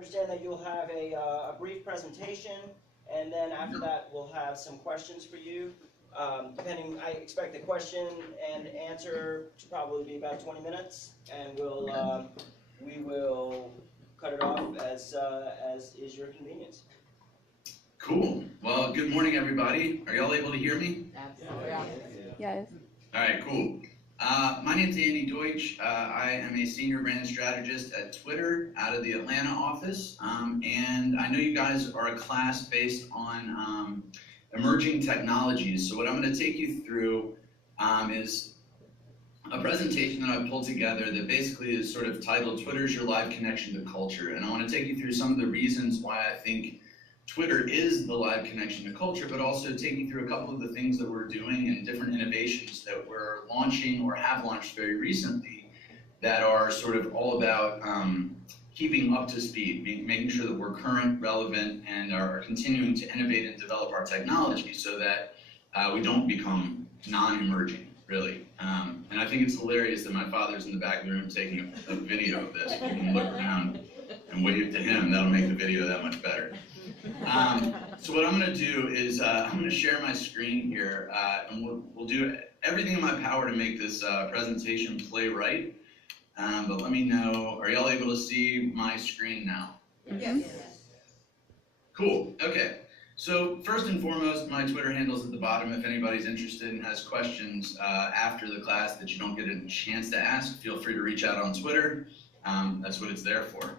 understand that you'll have a brief presentation, and then after that we'll have some questions for you. I expect the question and answer to probably be about 20 minutes, and we will cut it off as is your convenience. Cool. Well, good morning, everybody. Are y'all able to hear me? Absolutely. Yes. All right, cool. My name's Andy Deutsch. I am a senior brand strategist at Twitter out of the Atlanta office. And I know you guys are a class based on emerging technologies. So what I'm going to take you through is a presentation that I pulled together that basically is sort of titled Twitter's Your Live Connection to Culture. And I want to take you through some of the reasons why I think Twitter is the live connection to culture, but also take you through a couple of the things that we're doing and different innovations that we're launching or have launched very recently that are sort of all about keeping up to speed, making sure that we're current, relevant, and are continuing to innovate and develop our technology so that we don't become non-emerging, really. And I think it's hilarious that my father's in the back of the room taking a video of this. You can look around and wave to him. That'll make the video that much better. So what I'm going to do is I'm going to share my screen here, and we'll do everything in my power to make this presentation play right. But let me know, are y'all able to see my screen now? Yes. Cool. Okay. So first and foremost, my Twitter handle's at the bottom. If anybody's interested and has questions after the class that you don't get a chance to ask, feel free to reach out on Twitter. That's what it's there for.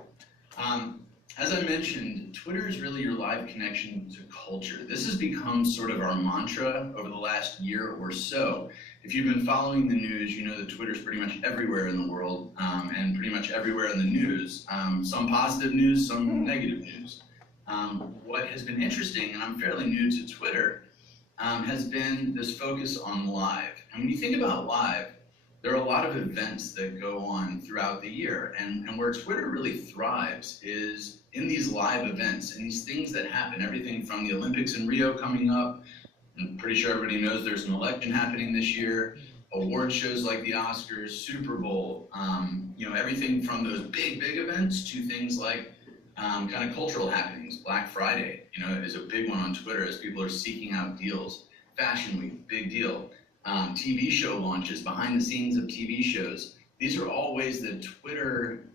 As I mentioned, Twitter is really your live connection to culture. This has become sort of our mantra over the last year or so. If you've been following the news, you know that Twitter's pretty much everywhere in the world and pretty much everywhere in the news. Some positive news, some negative news. What has been interesting, and I'm fairly new to Twitter, has been this focus on live. And when you think about live, there are a lot of events that go on throughout the year, and where Twitter really thrives is in these live events and these things that happen, everything from the Olympics in Rio coming up. I'm pretty sure everybody knows there's an election happening this year, award shows like the Oscars, Super Bowl, everything from those big events to things like kind of cultural happenings. Black Friday, is a big one on Twitter as people are seeking out deals. Fashion Week, big deal. TV show launches, behind the scenes of TV shows. These are all ways that Twitter,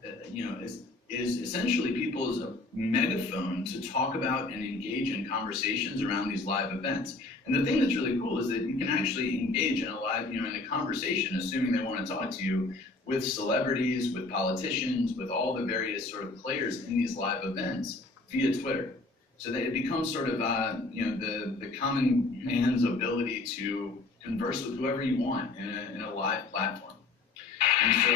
is essentially people's megaphone to talk about and engage in conversations around these live events. And the thing that's really cool is that you can actually engage in a live, in a conversation, assuming they want to talk to you, with celebrities, with politicians, with all the various sort of players in these live events via Twitter. So that it becomes sort of, the common man's ability to converse with whoever you want in a live platform. And so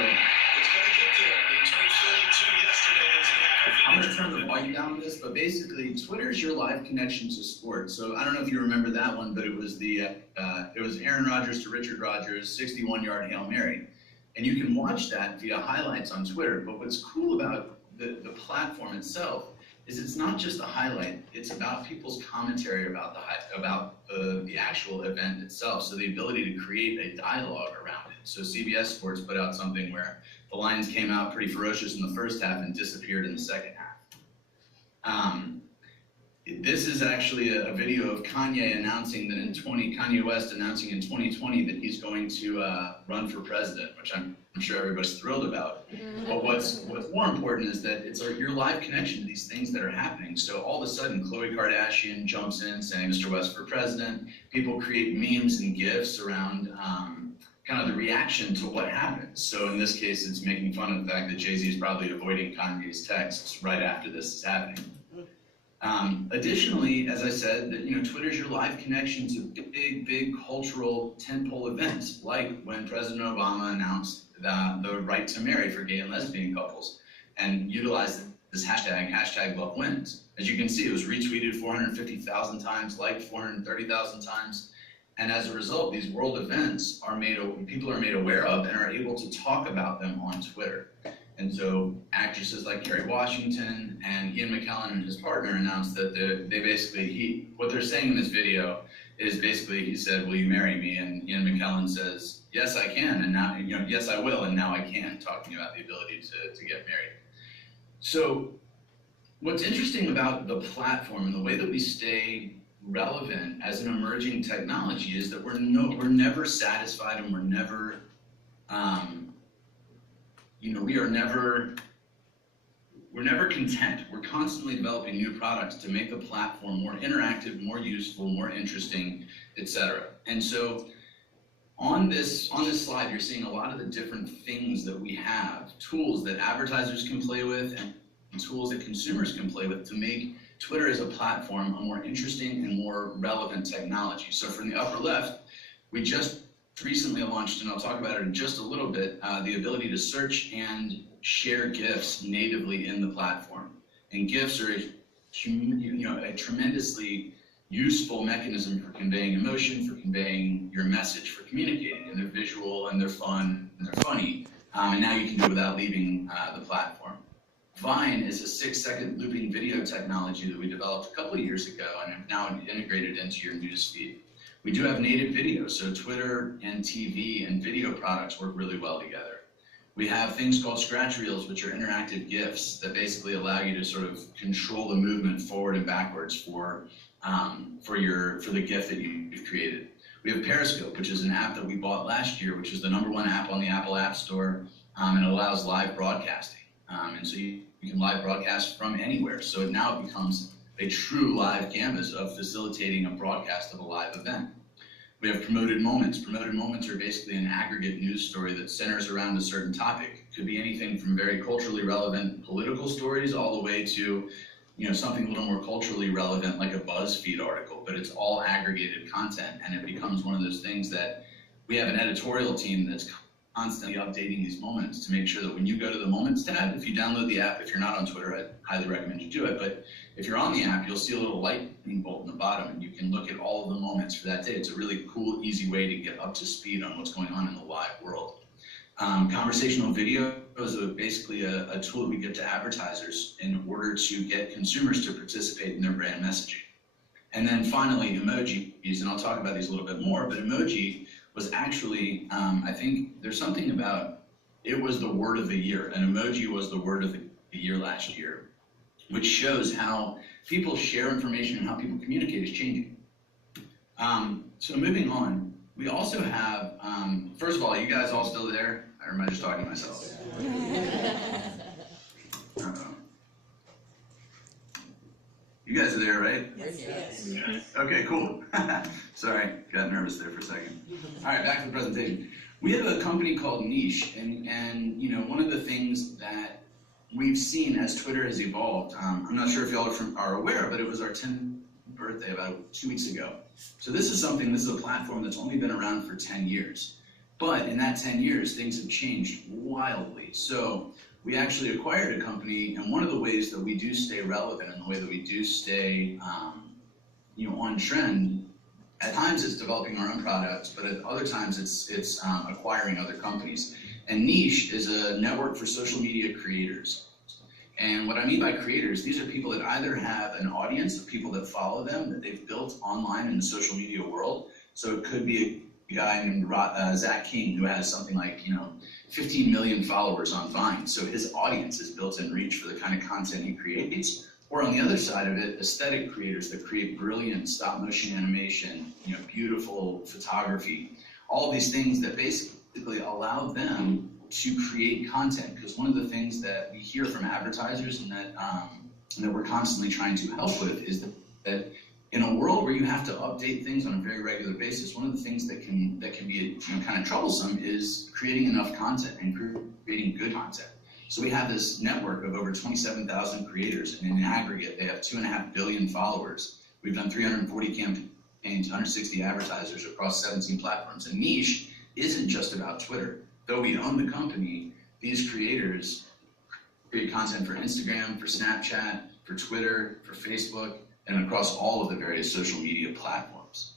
I'm going to turn the volume down on this, but basically Twitter's your live connection to sports. So I don't know if you remember that one, but it was Aaron Rodgers to Richard Rodgers, 61-yard Hail Mary. And you can watch that via highlights on Twitter. But what's cool about the platform itself is it's not just a highlight, it's about people's commentary about the actual event itself. So the ability to create a dialogue around it. So CBS Sports put out something where the Lions came out pretty ferocious in the first half and disappeared in the second half. This is actually a video of Kanye announcing that Kanye West announcing in 2020 that he's going to run for president, which I'm sure everybody's thrilled about. But what's more important is that it's your live connection to these things that are happening. So all of a sudden, Khloe Kardashian jumps in saying, Mr. West for president. People create memes and GIFs around kind of the reaction to what happens. So in this case, it's making fun of the fact that Jay-Z is probably avoiding Kanye's texts right after this is happening. Additionally, as I said, that Twitter's your live connection to big cultural tentpole events, like when President Obama announced the right to marry for gay and lesbian couples, and utilized this hashtag Love Wins. As you can see, it was retweeted 450,000 times, liked 430,000 times, and as a result, these world events people are made aware of and are able to talk about them on Twitter. And so actresses like Kerry Washington and Ian McKellen and his partner announced that what they're saying in this video is basically he said, "Will you marry me?" And Ian McKellen says, "Yes, I can," and now, "Yes, I will," and now I can, talking about the ability to get married. So What's interesting about the platform and the way that we stay relevant as an emerging technology is that we're never satisfied, and we're never, we're never content. We're constantly developing new products to make the platform more interactive, more useful, more interesting, etc. And so on this slide, you're seeing a lot of the different things that we have, tools that advertisers can play with and tools that consumers can play with to make Twitter as a platform a more interesting and more relevant technology. So from the upper left, we just recently launched, and I'll talk about it in just a little bit, the ability to search and share GIFs natively in the platform. And GIFs are a tremendously useful mechanism for conveying emotion, for conveying your message, for communicating. And they're visual, and they're fun, and they're funny. And now you can do it without leaving the platform. Vine is a 6-second looping video technology that we developed a couple of years ago and have now integrated into your news feed. We do have native video, so Twitter and TV and video products work really well together. We have things called scratch reels, which are interactive GIFs that basically allow you to sort of control the movement forward and backwards for the GIF that you've created. We have Periscope, which is an app that we bought last year, which is the #1 app on the Apple App Store, and it allows live broadcasting. And so you can live broadcast from anywhere. So now it becomes a true live canvas of facilitating a broadcast of a live event. We have promoted moments. Promoted moments are basically an aggregate news story that centers around a certain topic. It could be anything from very culturally relevant political stories all the way to something a little more culturally relevant like a BuzzFeed article, but it's all aggregated content, and it becomes one of those things that we have an editorial team that's constantly updating these moments to make sure that when you go to the Moments tab, if you download the app, if you're not on Twitter, I highly recommend you do it, but if you're on the app, you'll see a little lightning bolt in the bottom, and you can look at all of the moments for that day. It's a really cool, easy way to get up to speed on what's going on in the live world. Conversational video is basically a tool that we give to advertisers in order to get consumers to participate in their brand messaging. And then finally, emojis, and I'll talk about these a little bit more, but emoji was actually, I think there's something about, it was the word of the year. An emoji was the word of the year last year, which shows how people share information and how people communicate is changing. So moving on, we also have, first of all, you guys all still there? Or am I just talking to myself? You guys are there, right? Yes. Okay, cool. Sorry, got nervous there for a second. All right, back to the presentation. We have a company called Niche, and one of the things that we've seen as Twitter has evolved, I'm not sure if y'all are aware, but it was our 10th birthday about 2 weeks ago. So this is a platform that's only been around for 10 years. But in that 10 years, things have changed wildly. So we actually acquired a company, and one of the ways that we do stay relevant and the way that we do stay on trend, at times it's developing our own products, but at other times it's acquiring other companies. And Niche is a network for social media creators. And what I mean by creators, these are people that either have an audience of people that follow them, that they've built online in the social media world. So it could be a guy named Zach King who has something like 15 million followers on Vine. So his audience is built-in reach for the kind of content he creates. Or on the other side of it, aesthetic creators that create brilliant stop-motion animation, beautiful photography, all these things that basically allow them to create content. Because one of the things that we hear from advertisers and that we're constantly trying to help with is that in a world where you have to update things on a very regular basis, one of the things that can be kind of troublesome is creating enough content and creating good content. So we have this network of over 27,000 creators, and in aggregate, they have 2.5 billion followers. We've done 340 campaigns, 160 advertisers across 17 platforms. And Niche isn't just about Twitter. Though we own the company, these creators create content for Instagram, for Snapchat, for Twitter, for Facebook, and across all of the various social media platforms.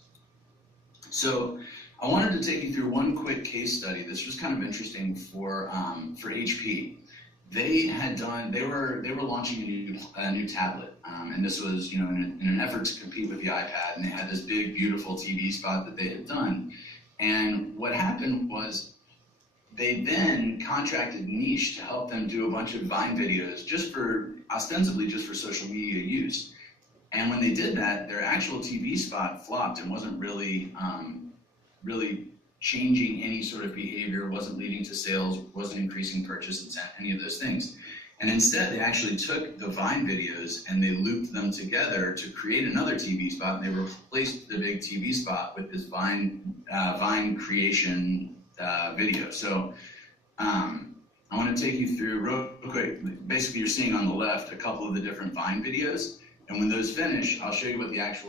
So I wanted to take you through one quick case study. This was kind of interesting for HP. They were launching a new tablet, and this was in an effort to compete with the iPad, and they had this big, beautiful TV spot that they had done. And what happened was they then contracted Niche to help them do a bunch of Vine videos ostensibly just for social media use. And when they did that, their actual TV spot flopped and wasn't really changing any sort of behavior, wasn't leading to sales, wasn't increasing purchase intent, any of those things. And instead, they actually took the Vine videos and they looped them together to create another TV spot, and they replaced the big TV spot with this Vine creation video. So I want to take you through real quick. Basically, you're seeing on the left a couple of the different Vine videos, and when those finish, I'll show you what the actual